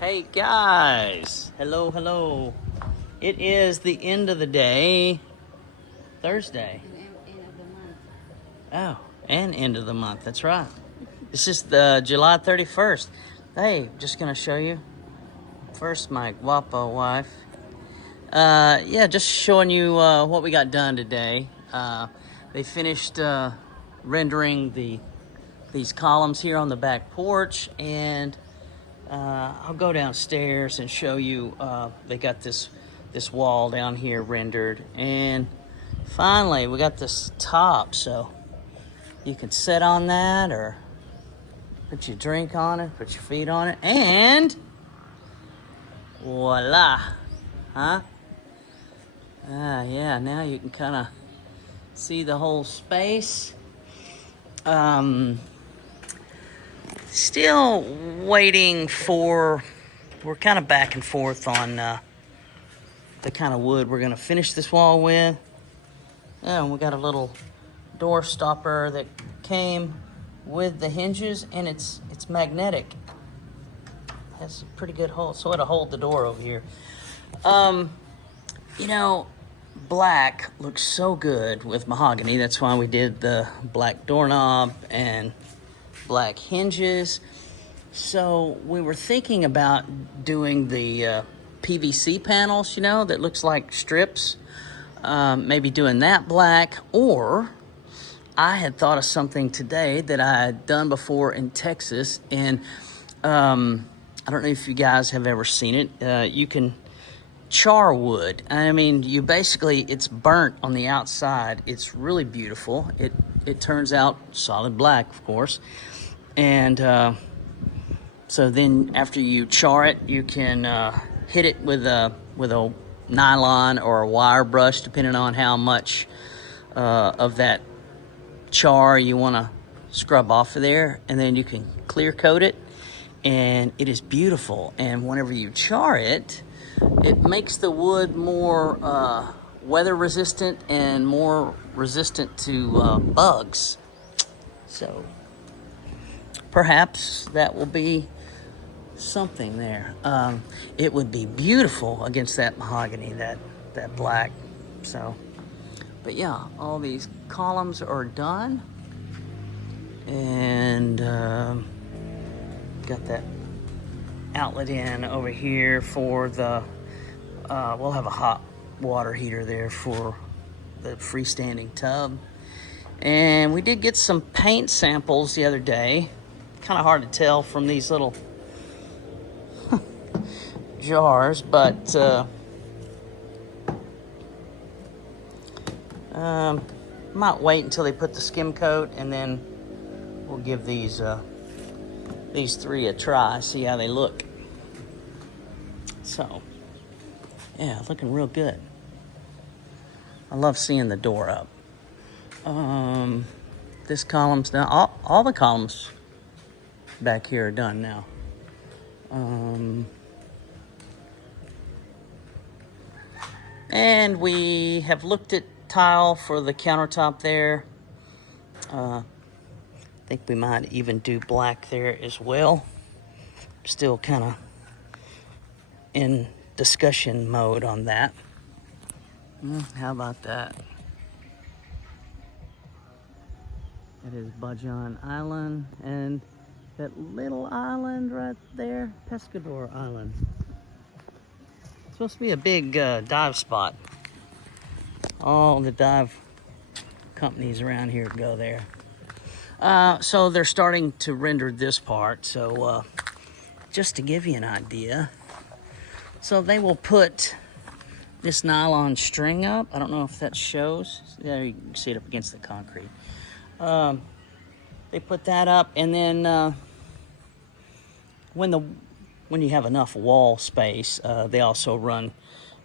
Hey guys, hello. It is the end of the day, Thursday. End of the month. Oh, and end of the month, that's right. This is the July 31st. Hey, just gonna show you. First, my guapo wife. Yeah, just showing you what we got done today. They finished rendering these columns here on the back porch, and I'll go downstairs and show you. They got this wall down here rendered, and finally we got this top, so you can sit on that or put your drink on it, put your feet on it, and voila, huh? Yeah, now you can kind of see the whole space. Still waiting for, we're kind of back and forth on the kind of wood we're going to finish this wall with. Yeah, and we got a little door stopper that came with the hinges, and it's magnetic. Has a pretty good hold, so it'll hold the door over here. You know, black looks so good with mahogany. That's why we did the black doorknob and black hinges. So we were thinking about doing the PVC panels, you know, that looks like strips. Maybe doing that black, or I had thought of something today that I had done before in Texas, and I don't know if you guys have ever seen it. You can char wood. I mean, you basically, it's burnt on the outside. It's really beautiful. It turns out solid black, of course. And so then after you char it, you can hit it with a nylon or a wire brush, depending on how much of that char you want to scrub off of there. And then you can clear coat it, and it is beautiful. And whenever you char it, it makes the wood more weather resistant and more resistant to bugs. So perhaps that will be something there. It would be beautiful against that mahogany, that black. So, but yeah, all these columns are done, and got that outlet in over here for the we'll have a hot water heater there for the freestanding tub. And we did get some paint samples the other day. Kind of hard to tell from these little jars, but might wait until they put the skim coat, and then we'll give these three a try, see how they look. So yeah, looking real good. I love seeing the door up. This column's done. All the columns back here are done now. And we have looked at tile for the countertop there. I think we might even do black there as well. Still kind of in discussion mode on that. How about that? It is Bajan Island, and that little island right there, Pescador Island. It's supposed to be a big dive spot. All the dive companies around here go there. So they're starting to render this part. So just to give you an idea, so they will put this nylon string up. I don't know if that shows. There you can see it up against the concrete. They put that up, and then when you have enough wall space, they also run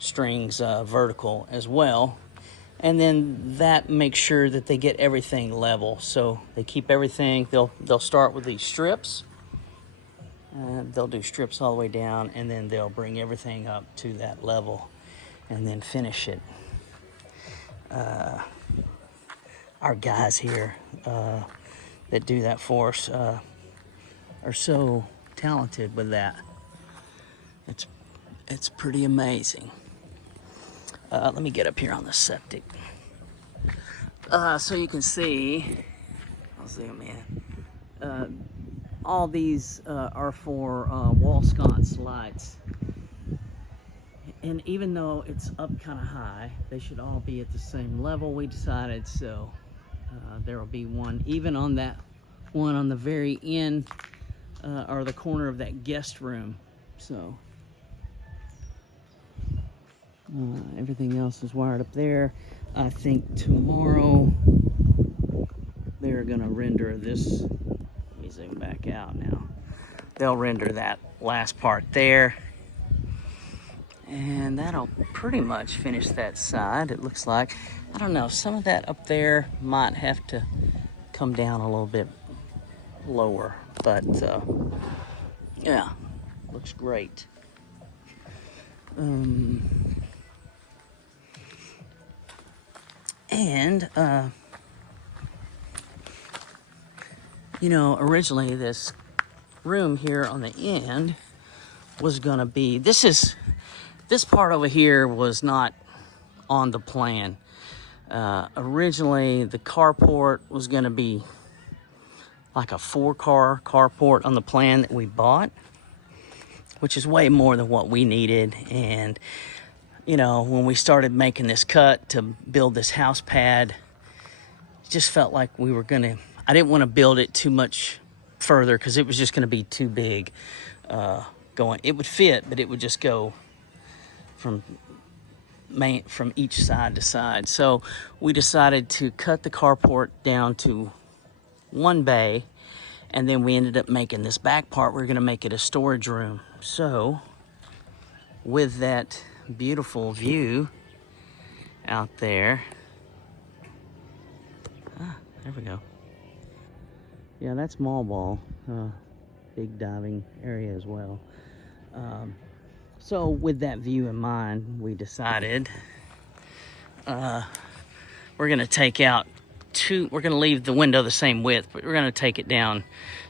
strings vertical as well. And then that makes sure that they get everything level. So they keep everything. They'll start with these strips. They'll do strips all the way down, and then they'll bring everything up to that level and then finish it. Our guys here that do that for us are so talented with that. It's it's pretty amazing. Let me get up here on the septic. So you can see, I'll zoom in. All these are for wall sconce lights. And even though it's up kind of high, they should all be at the same level, we decided. So there will be one, even on that one on the very end, or the corner of that guest room. So everything else is wired up there. I think tomorrow they're gonna render this. Let me zoom back out now. They'll render that last part there. And that'll pretty much finish that side, it looks like. I don't know, some of that up there might have to come down a little bit lower. But, yeah, looks great. You know, originally this room here on the end was gonna be, this part over here was not on the plan. Originally the carport was gonna be like a 4-car carport on the plan that we bought, which is way more than what we needed. And you know, when we started making this cut to build this house pad, it just felt like we were gonna, I didn't want to build it too much further because it was just gonna be too big. It would fit, but it would just go from each side to side. So we decided to cut the carport down to 1 bay, and then we ended up making this back part, we're gonna make it a storage room. So with that beautiful view out there, there we go. Yeah, that's Mall Ball, big diving area as well. So with that view in mind, we decided we're gonna take out we're gonna leave the window the same width, but we're gonna take it down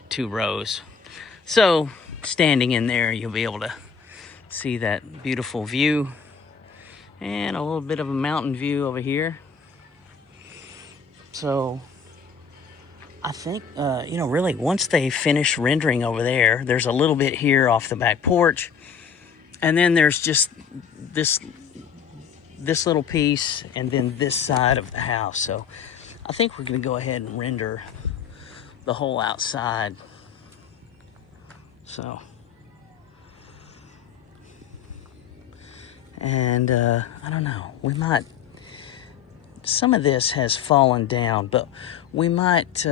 2 rows. So standing in there, you'll be able to see that beautiful view and a little bit of a mountain view over here. So I think, you know, really once they finish rendering over there, there's a little bit here off the back porch. And then there's just this little piece, and then this side of the house. So I think we're gonna go ahead and render the whole outside. So, and I don't know, we might, some of this has fallen down, but we might,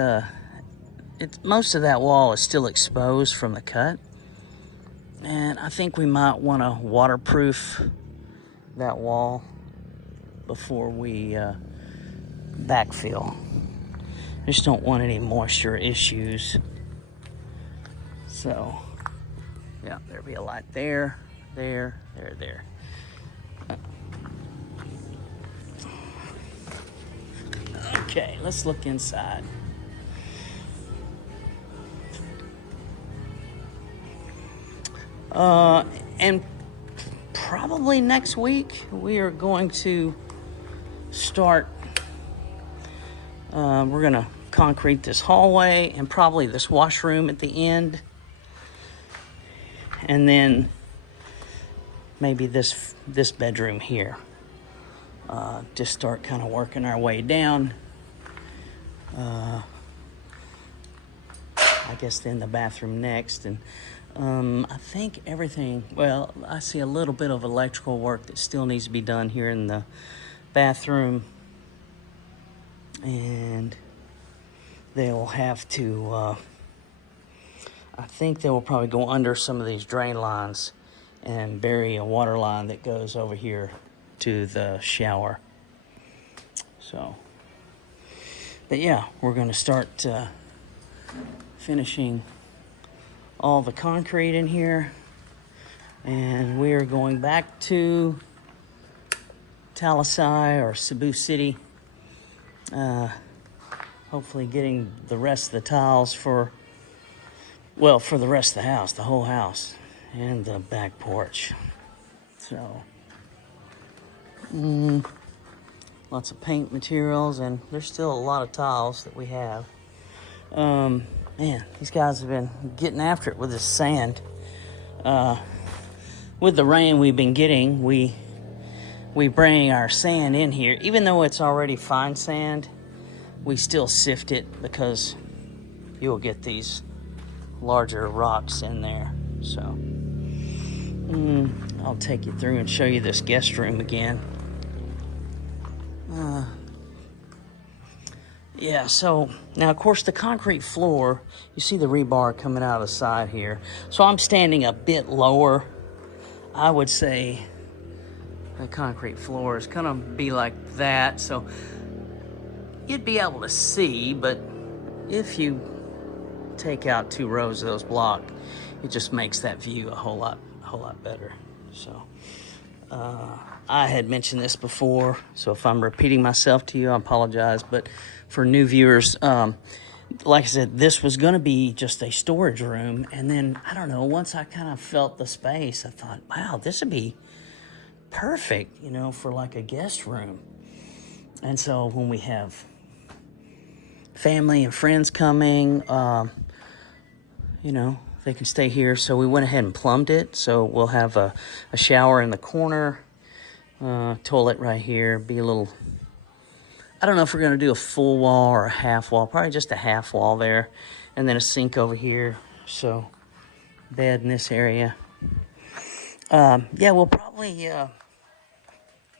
most of that wall is still exposed from the cut. And I think we might want to waterproof that wall before we backfill. I just don't want any moisture issues. So, yeah, there'll be a light there, there. Okay, let's look inside. And probably next week we are going to start, we're gonna concrete this hallway and probably this washroom at the end, and then maybe this bedroom here. Just start kind of working our way down. I guess then the bathroom next. And I think everything, well, I see a little bit of electrical work that still needs to be done here in the bathroom. And they will have to, I think they will probably go under some of these drain lines and bury a water line that goes over here to the shower. So, but yeah, we're going to start finishing all the concrete in here, and we are going back to Talisai or Cebu City, hopefully getting the rest of the tiles for the rest of the house, the whole house. and the back porch. So, lots of paint materials, and there's still a lot of tiles that we have. Man, these guys have been getting after it with this sand. With the rain we've been getting, we bring our sand in here. Even though it's already fine sand, we still sift it because you'll get these larger rocks in there. So, I'll take you through and show you this guest room again. Yeah, so now of course the concrete floor, you see the rebar coming out of the side here. So I'm standing a bit lower. I would say the concrete floor is gonna be like that. So you'd be able to see, but if you take out 2 rows of those blocks, it just makes that view a whole lot better. So I had mentioned this before, so if I'm repeating myself to you, I apologize. But for new viewers, like I said, this was going to be just a storage room. And then, I don't know, once I kind of felt the space, I thought, wow, this would be perfect, you know, for like a guest room. And so when we have family and friends coming, you know, they can stay here. So we went ahead and plumbed it. So we'll have a shower in the corner, toilet right here, be a little, I don't know if we're going to do a full wall or a half wall, probably just a half wall there, and then a sink over here. So bed in this area. Yeah, we'll probably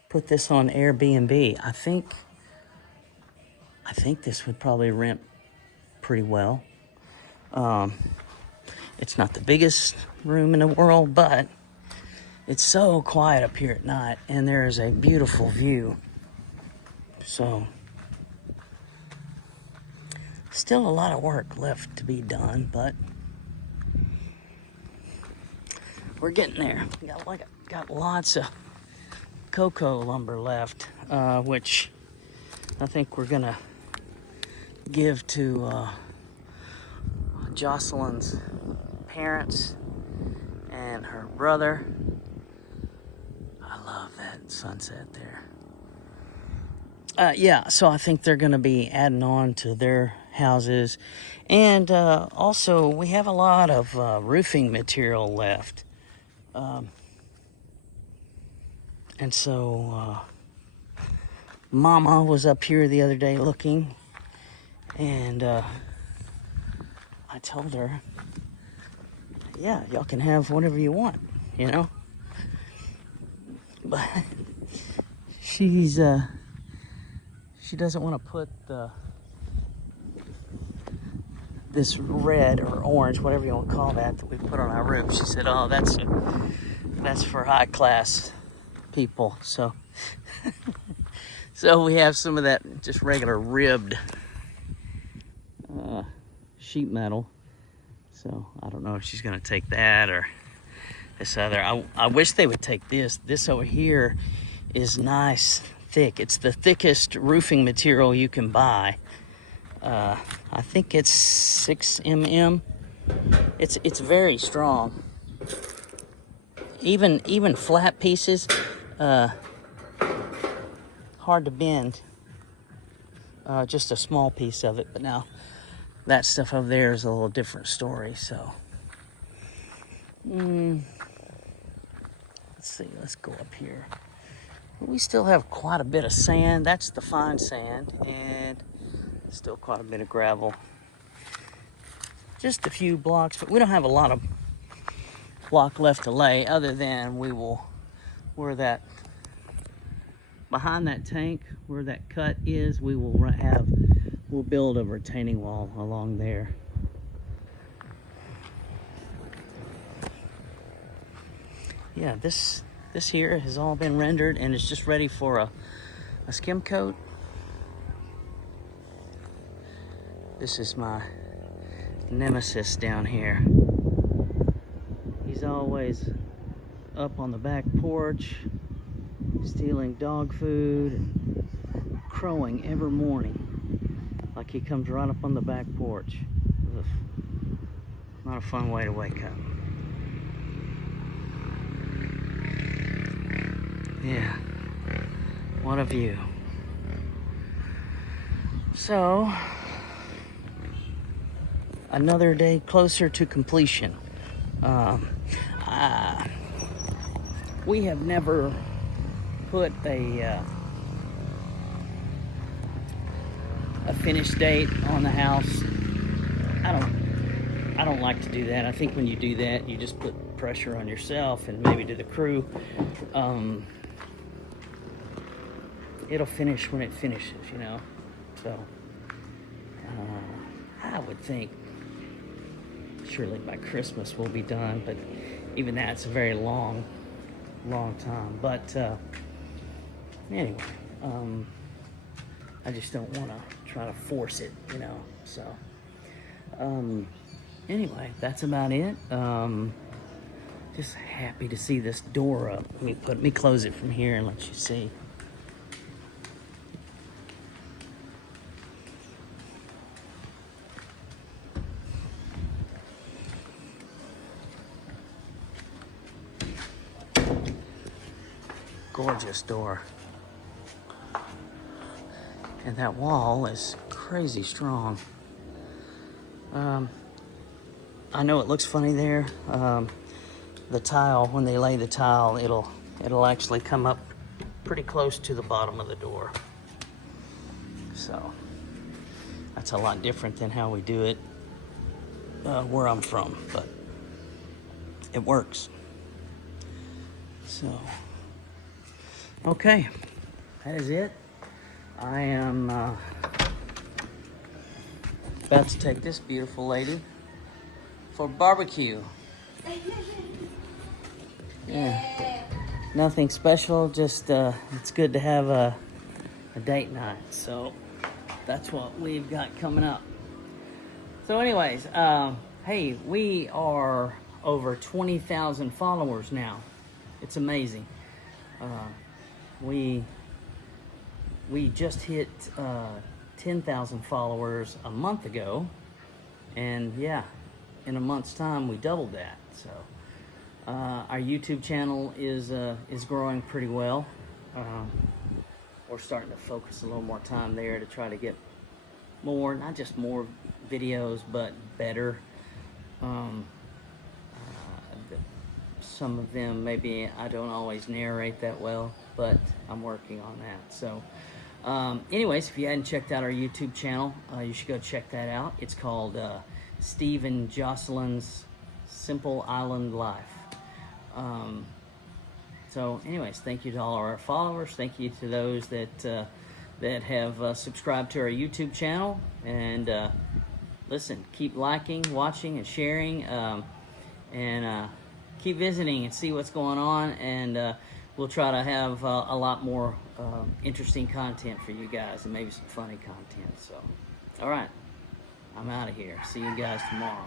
put this on Airbnb. I think this would probably rent pretty well. It's not the biggest room in the world, but it's so quiet up here at night, and there is a beautiful view. So, still a lot of work left to be done, but we're getting there. We got lots of cocoa lumber left, which I think we're gonna give to Jocelyn's parents and her brother. I love that sunset there. Yeah, so I think they're going to be adding on to their houses. And also, we have a lot of roofing material left. And so, Mama was up here the other day looking, and I told her, yeah, y'all can have whatever you want, you know? But she doesn't want to put this red or orange, whatever you want to call that we put on our roof. She said, oh, that's for high class people. So so we have some of that just regular ribbed sheet metal. So I don't know if she's going to take that or this other. I wish they would take this. This over here is nice, thick. It's the thickest roofing material you can buy. I think it's 6 mm. It's very strong. Even flat pieces, hard to bend. Just a small piece of it, but now that stuff over there is a little different story. So, let's see. Let's go up here. We still have quite a bit of sand. That's the fine sand, and still quite a bit of gravel. Just a few blocks, but we don't have a lot of block left to lay, other than we will, where that, behind that tank, where that cut is, we'll build a retaining wall along there. Yeah, this here has all been rendered and is just ready for a skim coat. This is my nemesis down here. He's always up on the back porch, stealing dog food and crowing every morning. Like he comes right up on the back porch. Ugh. Not a fun way to wake up. What a view. So, another day closer to completion. We have never put a finish date on the house. I don't like to do that. I think when you do that, you just put pressure on yourself and maybe to the crew. It'll finish when it finishes, you know. So I would think surely by Christmas we'll be done, but even that's a very long time. But anyway, I just don't want to try to force it, you know. So anyway, that's about it. Just happy to see this door up. Let me close it from here and let you see. Gorgeous door. And that wall is crazy strong. I know it looks funny there. The tile, when they lay the tile, it'll actually come up pretty close to the bottom of the door. So that's a lot different than how we do it where I'm from, but it works. So, okay, that is it. I am about to take this beautiful lady for barbecue. Yeah, nothing special, just it's good to have a date night. So that's what we've got coming up. So anyways, hey, we are over 20,000 followers now. It's amazing. We just hit 10,000 followers a month ago, and yeah, in a month's time we doubled that. So our YouTube channel is growing pretty well. We're starting to focus a little more time there to try to get more, not just more videos, but better. Some of them maybe I don't always narrate that well, but I'm working on that. So anyways, if you hadn't checked out our YouTube channel, you should go check that out. It's called Steve and Jocelyn's Simple Island Life. So anyways, thank you to all of our followers. Thank you to those that have subscribed to our YouTube channel. And listen, keep liking, watching, and sharing, and keep visiting and see what's going on. And we'll try to have a lot more interesting content for you guys, and maybe some funny content. So, all right, I'm out of here. See you guys tomorrow.